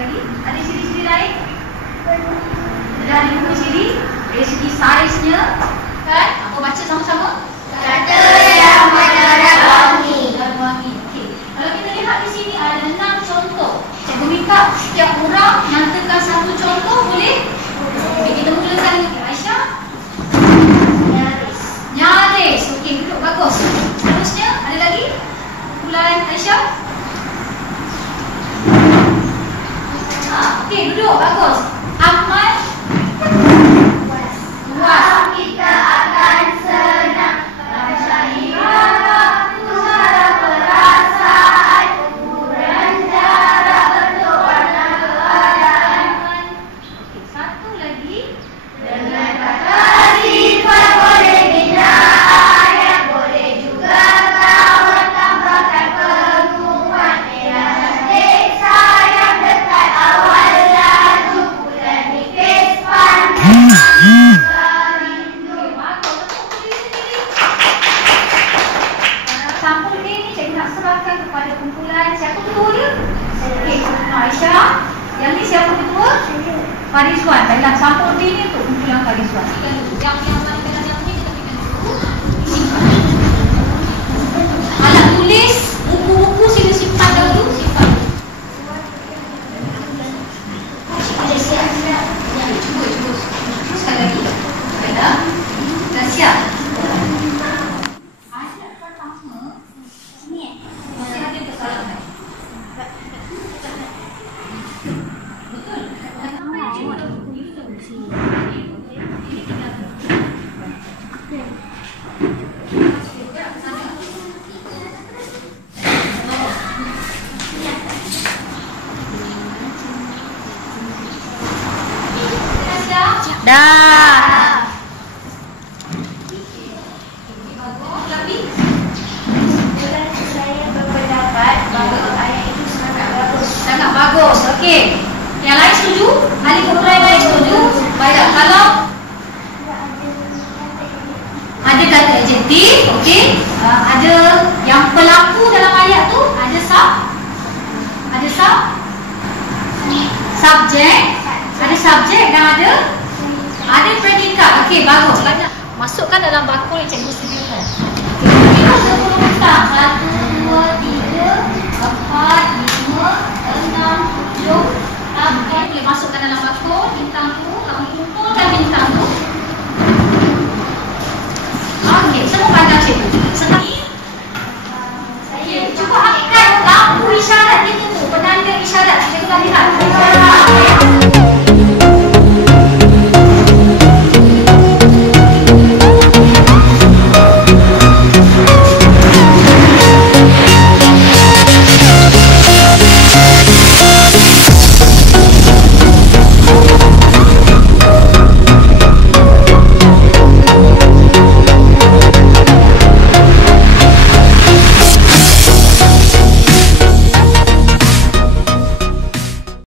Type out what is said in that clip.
Lagi? Ada ciri-ciri lain? Dari buku ciri, dari segi saiznya, kan? Apa baca sama-sama? Kata yang menerangi. Okey. Kalau kita lihat di sini ada 6 contoh. Cikgu minta setiap orang nyatakan satu contoh, boleh? Okey, kita mulakan dengan Aisyah. Nyaris. Okey, duduk bagus. Terusnya, ada lagi? Kumpulan Aisyah. Okey, duduk bagus. Amal. Luas. Kita akan senang baca irama, suara perasaan, ukuran jarak, bentuk warna keadaan. Okey, satu lagi. Dengan kata sifat boleh bina ayat, boleh juga kawan tambahkan penguat. Merah cantik sayang dekat awal lalu, bulan nipis panjang. Sampul A ni cikgu nak serahkan kepada kumpulan siapa ketua dia? Okey, Aisyah. Yang ni siapa ketua? Farizwan. Baiklah, sampul B ni untuk kumpulan Farizwan. Yang mana yang ni kita berikan dulu. Alat tulis, buku-buku sila simpan dahulu. Simpan. Cuba. Sekali lagi. Dah siap. Ayat pertama ni masih ada kesalahan. Betul? Dah. Saya berpendapat bahawa ayat itu sangat bagus. Sangat bagus. Okey. Yang lain setuju? Ahli kumpulan lain setuju? Baiklah, kalau ada kata adjektif, okey. Ada yang pelaku dalam ayat tu, ada subjek, ada subjek dan ada predikat. Okey, bagus. Masukkan dalam bakul yang cikgu sediakan. Kita 10 bintang. 1, 2, 3, 4, 5, 6, 7, 8. Boleh masukkan dalam bakul bintang tu. Kamu kumpulkan bintang tu. Okey, semua pandang cikgu. Sekali. Okey, cuba ambilkan lampu isyarat kita tu. Penanda isyarat. Cikgu dah lihat.